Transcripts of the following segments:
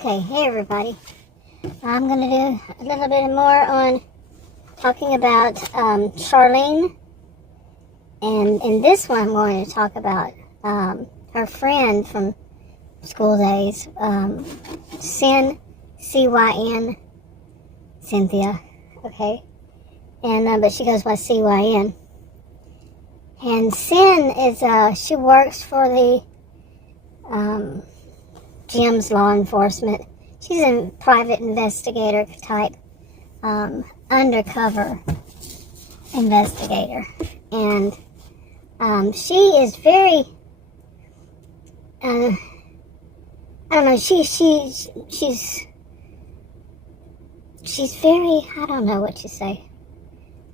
Okay, hey everybody. I'm going to do a little bit more on talking about Charlene. And in this one, I'm going to talk about her friend from school days, C-Y-N, Cynthia, okay? And but she goes by C-Y-N. And Sin is, she works for the Jim's law enforcement. She's a private investigator type, undercover investigator. And she is very, I don't know, she's very, I don't know what to say.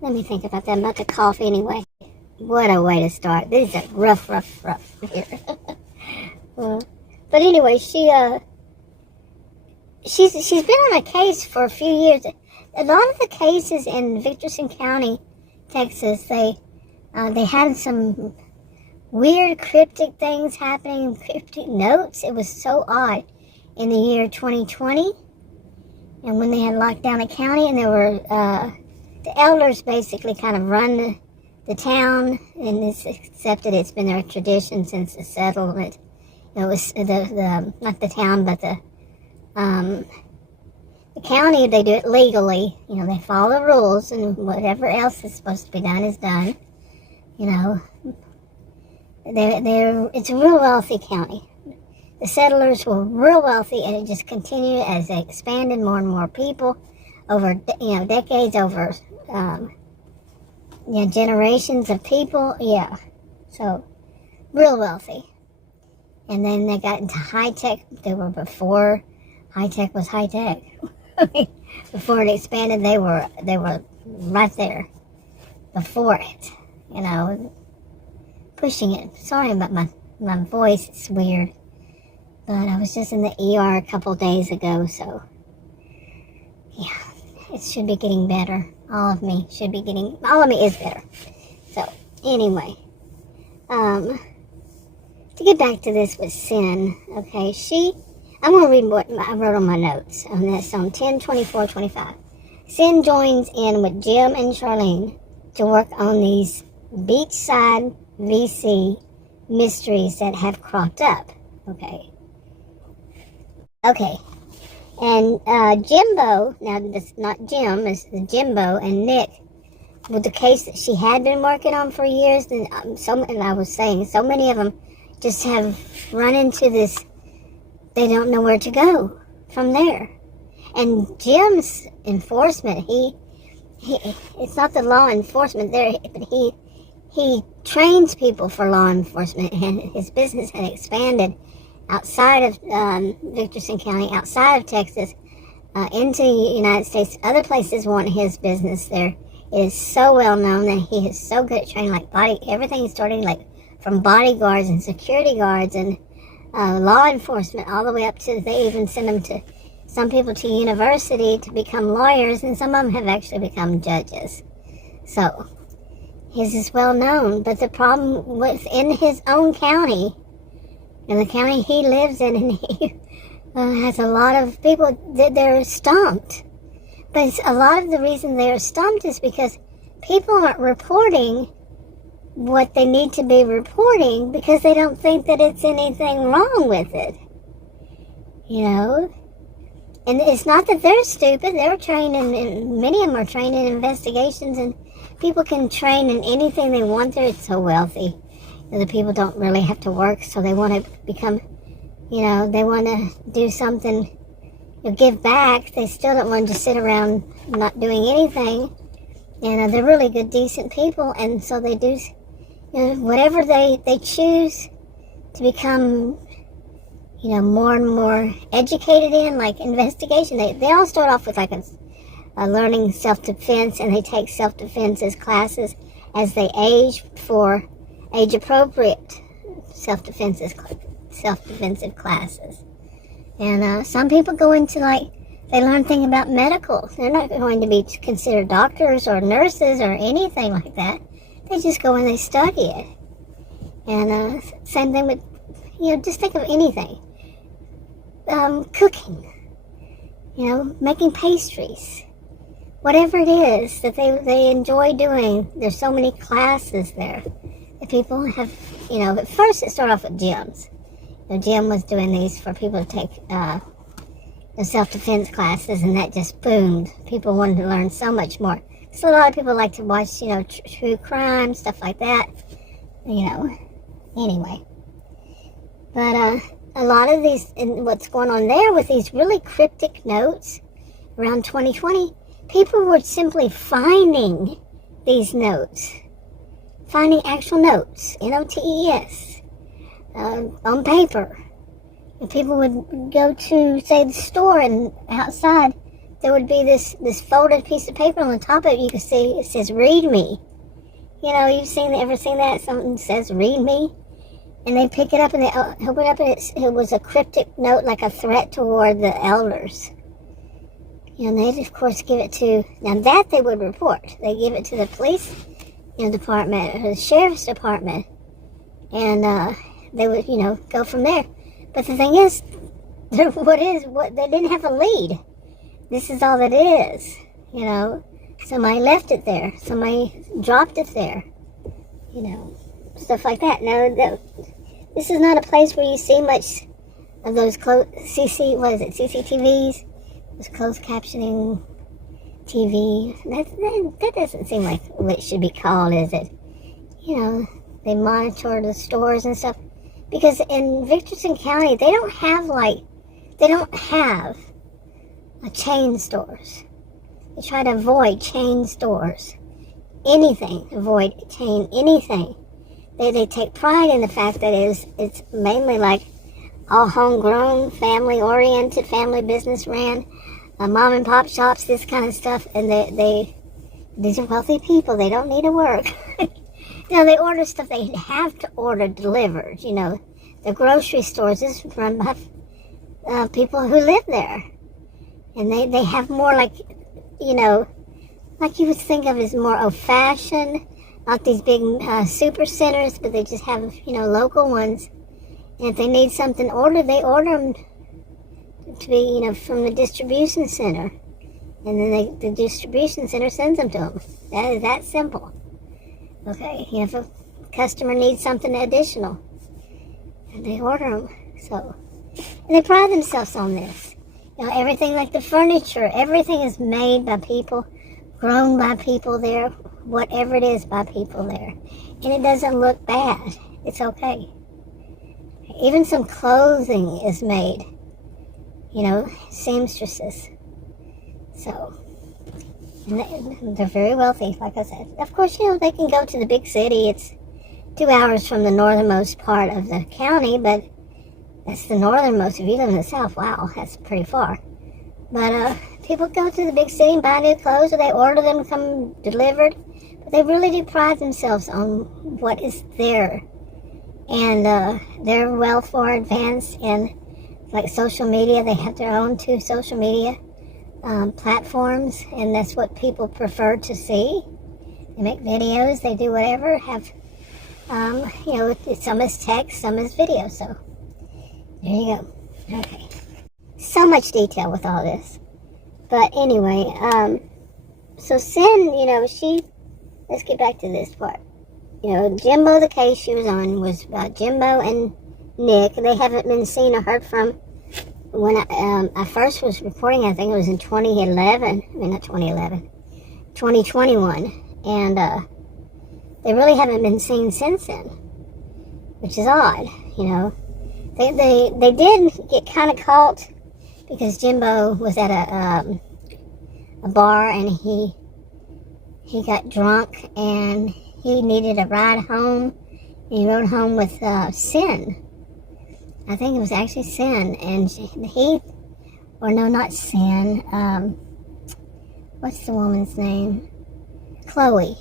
Let me think about that. I'm about to cough anyway. What a way to start. These are rough here. But anyway, she's been on a case for a few years. A lot of the cases in Victorson County, Texas, they had some weird cryptic things happening, cryptic notes. It was so odd in the year 2020, and when they had locked down the county, and there were the elders basically kind of run the town, and it's accepted. It's been their tradition since the settlement. It was the not the town, but the county. They do it legally. You know, they follow the rules, and whatever else is supposed to be done is done. You know, it's a real wealthy county. The settlers were real wealthy, and it just continued as they expanded, more and more people over decades, over generations of people. Yeah, so real wealthy. And then they got into high tech. They were before high tech was high tech. Before it expanded, they were right there before it. You know, pushing it. Sorry about my voice. It's weird, but I was just in the ER a couple days ago, so yeah, it should be getting better. All of me is better. So anyway, to get back to this with Sin, okay, I'm going to read what I wrote on my notes, and that's on 10/24/25. Sin joins in with Jim and Charlene to work on these Beachside VC mysteries that have cropped up, okay. And Jimbo, now that's not Jim, it's Jimbo and Nick, with the case that she had been working on for years, and I was saying, so many of them just have run into this, they don't know where to go from there. And Jim's enforcement, he it's not the law enforcement there, but he trains people for law enforcement, and his business had expanded outside of Victorson County, outside of Texas, into the United States. Other places want his business there. It is so well known that he is so good at training, everything starting from bodyguards and security guards and law enforcement, all the way up to, they even send them to, some people to university to become lawyers, and some of them have actually become judges. So his is well known, but the problem within his own county, in the county he lives in, and he has a lot of people that they're stumped. But a lot of the reason they're stumped is because people aren't reporting what they need to be reporting because they don't think that it's anything wrong with it. You know? And it's not that they're stupid. They're trained in, many of them are trained in investigations, and people can train in anything they want there. It's so wealthy. The people don't really have to work, so they want to become, they want to do something, give back. They still don't want to just sit around not doing anything. And they're really good, decent people, and so they do, whatever they choose to become, more and more educated in, like investigation. They all start off with a learning self-defense, and they take self-defense as classes as they age for age-appropriate self-defensive classes. And some people go into, they learn things about medical. They're not going to be considered doctors or nurses or anything like that. They just go and they study it. And same thing with, just think of anything. cooking, making pastries, whatever it is that they enjoy doing. There's so many classes there that people have, at first it started off with gyms. The gym was doing these for people to take the self-defense classes, and that just boomed. People wanted to learn so much more. So a lot of people like to watch, true crime, stuff like that, anyway. But a lot of these, and what's going on there with these really cryptic notes around 2020, people were simply finding these notes, finding actual notes, N-O-T-E-S, on paper. And people would go to, say, the store, and outside there would be this folded piece of paper. On the top of it, you can see it says "Read me." You've ever seen that? Something says "Read me," and they pick it up and they open it up, and it was a cryptic note, like a threat toward the elders. And they of course give it to, now that they would report. They give it to the police department or the sheriff's department, and they would go from there. But the thing is, they didn't have a lead. This is all that it is, Somebody left it there. Somebody dropped it there, stuff like that. Now, this is not a place where you see much of those CCTVs, those closed captioning TV. That doesn't seem like what it should be called, is it? They monitor the stores and stuff. Because in Richardson County, they don't have chain stores. They try to avoid chain stores. Avoid chain anything. They take pride in the fact that it's mainly like all homegrown, family-oriented, family business ran, mom and pop shops, this kind of stuff. And these are wealthy people. They don't need to work. They order stuff they have to order delivered. The grocery stores is run by people who live there. And they have more like you would think of as more old-fashioned, not these big super centers, but they just have, local ones. And if they need something ordered, they order them to be, from the distribution center. And then the distribution center sends them to them. That is that simple. Okay, if a customer needs something additional, and they order them. So, and they pride themselves on this. Everything, like the furniture, everything is made by people, grown by people there, whatever it is, by people there. And it doesn't look bad. It's okay. Even some clothing is made, seamstresses. So, and they're very wealthy, like I said. Of course, they can go to the big city. It's 2 hours from the northernmost part of the county, but that's the northernmost. If you live in the south, wow, that's pretty far. But people go to the big city and buy new clothes, or they order them to come delivered. But they really do pride themselves on what is there. And they're well far advanced in, like, social media. They have their own 2 social media platforms, and that's what people prefer to see. They make videos, they do whatever, have, some is text, some is video, so there you go. Okay. So much detail with all this. But anyway, so Sin, let's get back to this part. Jimbo, the case she was on was about Jimbo and Nick. They haven't been seen or heard from when I first was reporting. I think it was in 2021. And they really haven't been seen since then, which is odd, They did get kind of caught because Jimbo was at a bar, and he got drunk and he needed a ride home. He rode home with Sin. I think it was actually Sin, and not Sin. What's the woman's name? Chloe.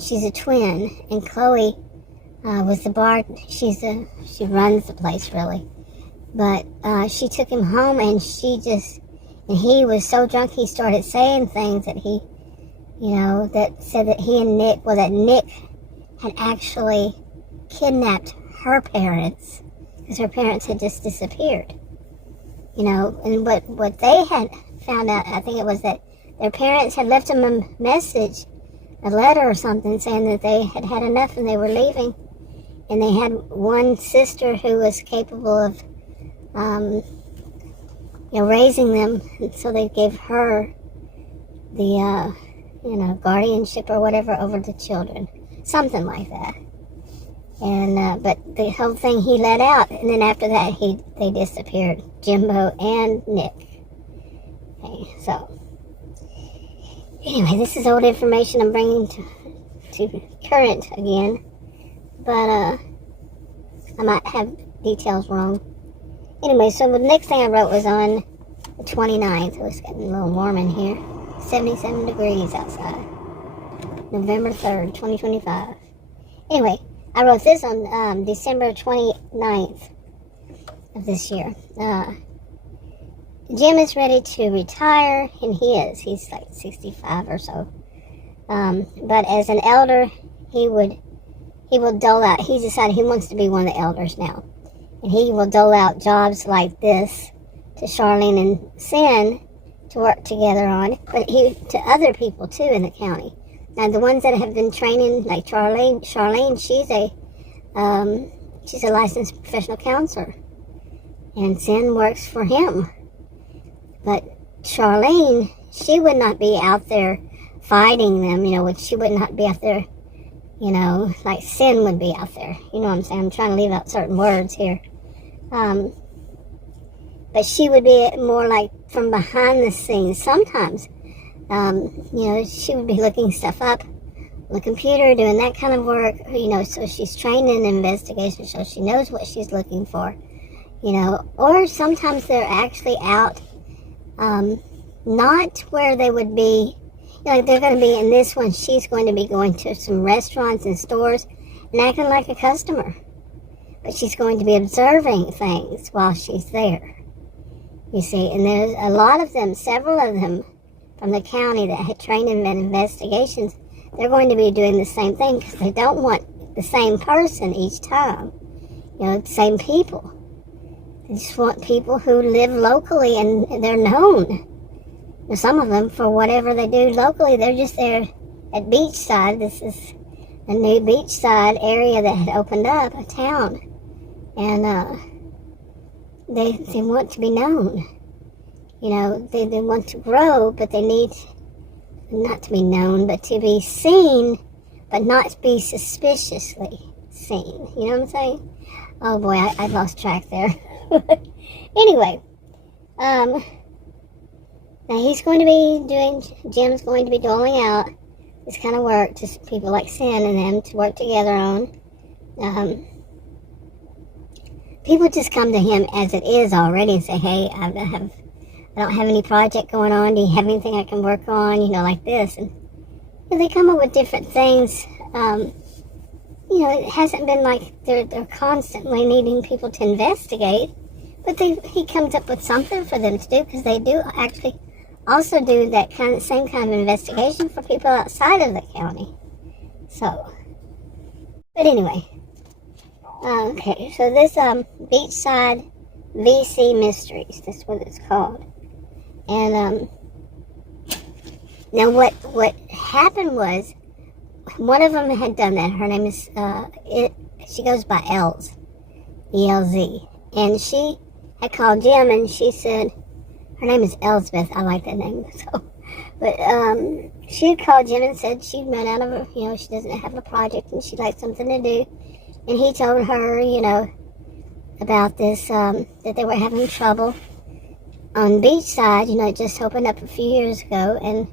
She's a twin, and Chloe was the bar. She runs the place, really. But she took him home, and he was so drunk he started saying things that that said that that Nick had actually kidnapped her parents, because her parents had just disappeared. you know, and what they had found out, I think it was that their parents had left them a message, a letter or something, saying that they had had enough and they were leaving. And they had one sister who was capable of, you know, raising them. And so they gave her the, you know, guardianship or whatever over the children. Something like that. And, but the whole thing he let out. And then after that, they disappeared. Jimbo and Nick. Okay, so. Anyway, this is old information I'm bringing to current again. But, I might have details wrong. Anyway, so the next thing I wrote was on the 29th. It was getting a little warm in here. 77 degrees outside. November 3rd, 2025. Anyway, I wrote this on December 29th of this year. Jim is ready to retire, and he is. He's like 65 or so. But as an elder, he will dole out. He decided he wants to be one of the elders now. And he will dole out jobs like this to Charlene and Sin to work together on, but to other people too in the county. Now the ones that have been training, like Charlene, she's a licensed professional counselor, and Sin works for him. But Charlene, she would not be out there fighting them, you know, she would not be out there, you know, like Sin would be out there. You know what I'm saying? I'm trying to leave out certain words here. But she would be more like from behind the scenes. Sometimes, you know, she would be looking stuff up on the computer, doing that kind of work, you know, so she's trained in investigation, so she knows what she's looking for, you know. Or sometimes they're actually out, not where they would be, you know, like they're going to be in this one, she's going to be going to some restaurants and stores and acting like a customer. But she's going to be observing things while she's there. You see, and there's a lot of them, several of them from the county that had trained in investigations. They're going to be doing the same thing because they don't want the same person each time. You know, the same people. They just want people who live locally and they're known. And some of them, for whatever they do locally, they're just there at Beachside. This is a new Beachside area that had opened up, a town. And, they want to be known. You know, they want to grow, but they need not to be known, but to be seen, but not to be suspiciously seen. You know what I'm saying? Oh boy, I lost track there. Anyway, now he's going to be Jim's going to be doling out this kind of work to people like Sin and them to work together on. People just come to him as it is already and say, hey, I don't have any project going on. Do you have anything I can work on? You know, like this. And they come up with different things. You know, it hasn't been like they're constantly needing people to investigate. But he comes up with something for them to do, because they do actually also do that same kind of investigation for people outside of the county. So, but anyway. Okay, so this Beachside VC Mysteries, that's what it's called. And now what happened was, one of them had done that. Her name is she goes by Elz, E-L-Z, and she had called Jim, and she said, her name is Elsbeth. I like that name. So, but she had called Jim and said she'd run out of, you know, she doesn't have a project and she'd like something to do. And he told her, you know, about this, that they were having trouble on Beachside. You know, it just opened up a few years ago, and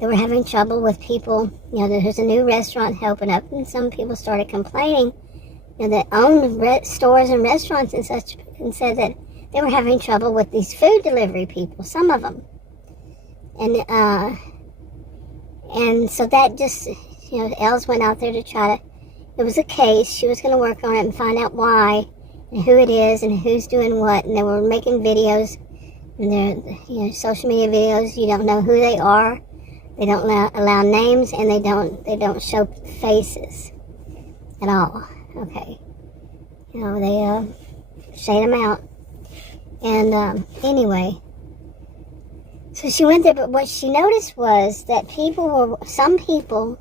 they were having trouble with people. You know, there's a new restaurant opened up, and some people started complaining, you know, that owned stores and restaurants and such, and said that they were having trouble with these food delivery people, some of them. And so that just, you know, Els went out there to try to, it was a case. She was going to work on it and find out why and who it is and who's doing what. And they were making videos, and they're, you know, social media videos. You don't know who they are. They don't allow names, and they don't show faces at all. Okay, you know, they shade them out. And anyway, so she went there, but what she noticed was that some people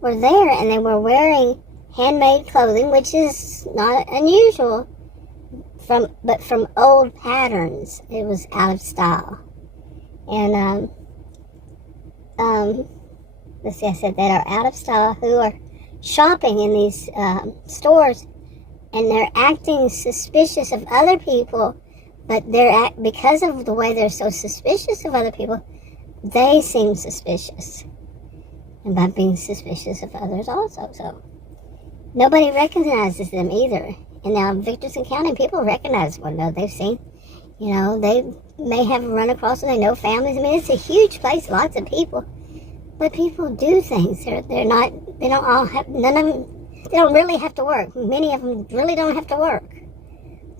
were there and they were wearing handmade clothing, which is not unusual, but from old patterns. It was out of style. And let's see, I said that are out of style, who are shopping in these stores, and they're acting suspicious of other people, but because of the way they're so suspicious of other people, they seem suspicious, and by being suspicious of others also. So nobody recognizes them either. And now Victorson County people recognize one another. They've seen, they may have run across them. They know families. I mean, it's a huge place, lots of people. But people do things. They don't all have, none of them, they don't really have to work. Many of them really don't have to work.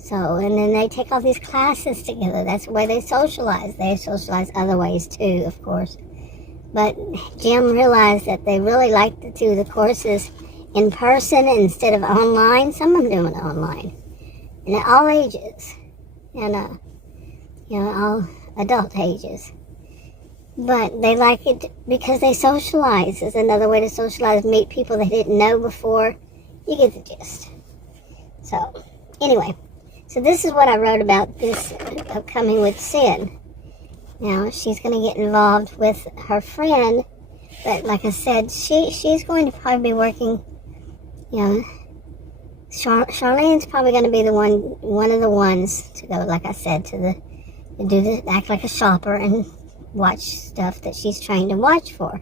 So, and then they take all these classes together. That's the way they socialize. They socialize other ways too, of course. But Jim realized that they really like to do the courses in person instead of online. Some of them doing it online. And at all ages. And, all adult ages. But they like it because they socialize. It's another way to socialize, meet people they didn't know before. You get the gist. So, anyway. So this is what I wrote about this upcoming with Sid. Now, she's going to get involved with her friend. But like I said, she's going to probably be working, Charlene's probably going to be one of the ones to go, like I said, act like a shopper and watch stuff that she's trained to watch for,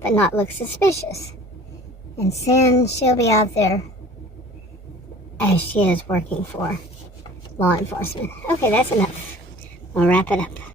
but not look suspicious. And Sin, she'll be out there as she is working for law enforcement. Okay, that's enough. I'll wrap it up.